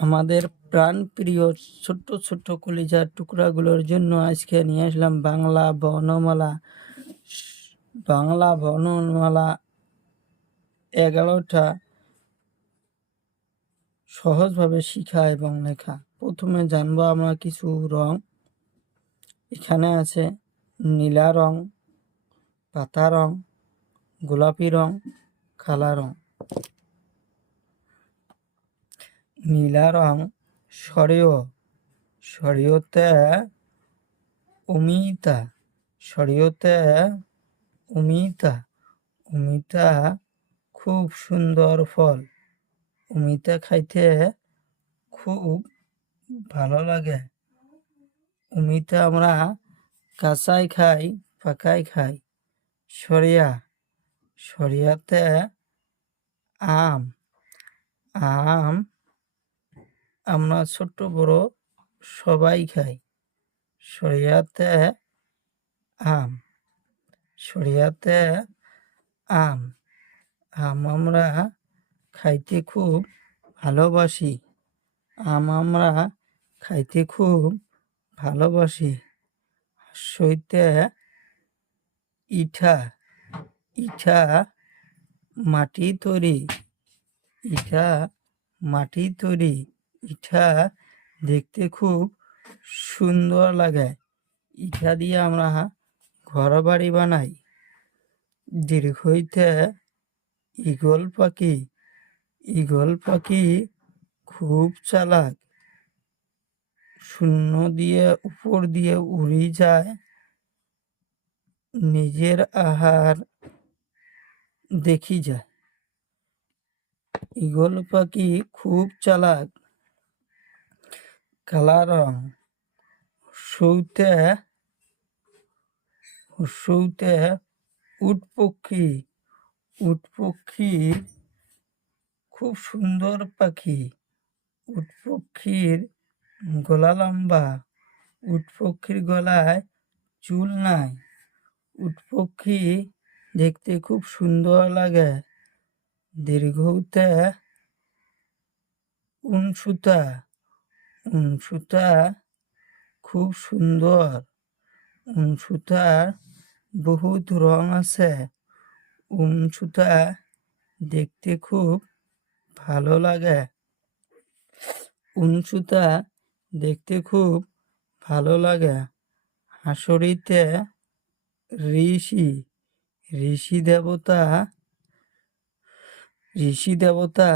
আমাদের প্রাণপ্রিয় ছোট্ট ছোট্ট কলিজার টুকরাগুলোর জন্য আজকে নিয়ে আসলাম বাংলা বর্ণমালা। বাংলা বর্ণমালা 11টা সহজভাবে শিখা এবং লেখা। প্রথমে জানবো আমরা কিছু রং। এখানে আছে নীলা রং, পাতা রং, গোলাপি রং, কালা রং। নীলা রং সরেয়, সরেয়তে অমিতা, সরেয়তে অমিতা, অমিতা খুব সুন্দর ফল। অমিতা খাইতে খুব ভালো লাগে। অমিতা আমরা কাঁচাই খাই, পাকাই খাই। সরিয়া, সরিয়াতে আম, আম আমরা ছোট বড় সবাই খাই। সরিয়াতে আম, সরিয়াতে আম, আম আমরা খাইতে খুব ভালোবাসি। আম আমরা খাইতে খুব ভালোবাসি। সইতে ইটা, ইটা মাটি তৈরি, ইটা মাটি তৈরি, ইটা দেখতে খুব সুন্দর লাগে। ইটা দিয়ে আমরা ঘর বাড়ি বানাই। দীর্ঘইতে ঈগল পাখি, ঈগল পাখি খুব চালাক। শূন্য দিয়ে উপর দিয়ে উড়ে যায়, নিজের আহার দেখি যায়। ঈগল পাখি খুব চালাক। কালা রং সৌতে, সৌতে উট পক্ষী, উট পক্ষী খুব সুন্দর পাখি। উট পক্ষীর গলা লম্বা, উট পক্ষীর গলায় চুল নাই। উট পক্ষী দেখতে খুব সুন্দর লাগে। দীর্ঘতে উনসুতা, উনসুতা খুব সুন্দর। উনসুতার বহুত রং আছে। উনসুতা দেখতে খুব ভালো লাগে। উনসুতা দেখতে খুব ভালো লাগে। হাঁসুরিতে ঋষি, ঋষি দেবতা, ঋষি দেবতা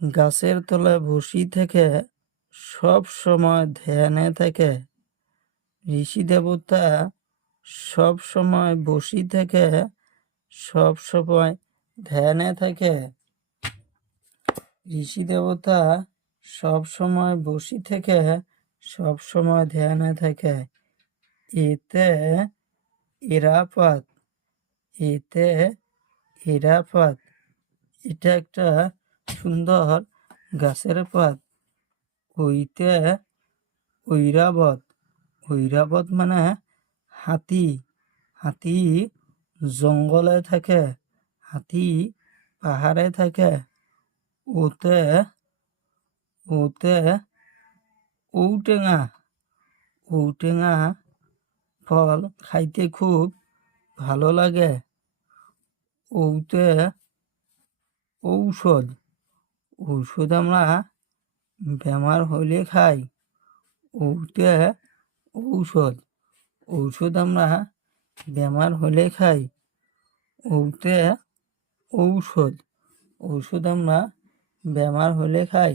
গাছের তলায় বসি থেকে সব সময় ধ্যানে থাকে। ঋষি দেবতা সব সময় বসি থেকে সব সময় ধ্যানে থাকে। ঋষি দেবতা সব সময় বসি থেকে সব সময় ধ্যানে থাকে। এতে ইরাপাত, এতে ইরাপাত, এটা একটা সুন্দর গাছের পাত। ওইতে ঐরাবত, ঐরাবত মানে হাতি, হাতি জঙ্গলে থাকে, হাতি পাহাড়ে থাকে। ওতে, ওতে ঔটেঙা, ঔটেঙা ফল খাইতে খুব ভালো লাগে। ওতে ঔষধ, ঔষধ আমরা বেমার হইলে খাই। ওতে ঔষধ, ঔষধ আমরা বেমার হলে খাই। ওতে ঔষধ, ঔষধ আমরা বেমার হলে খাই।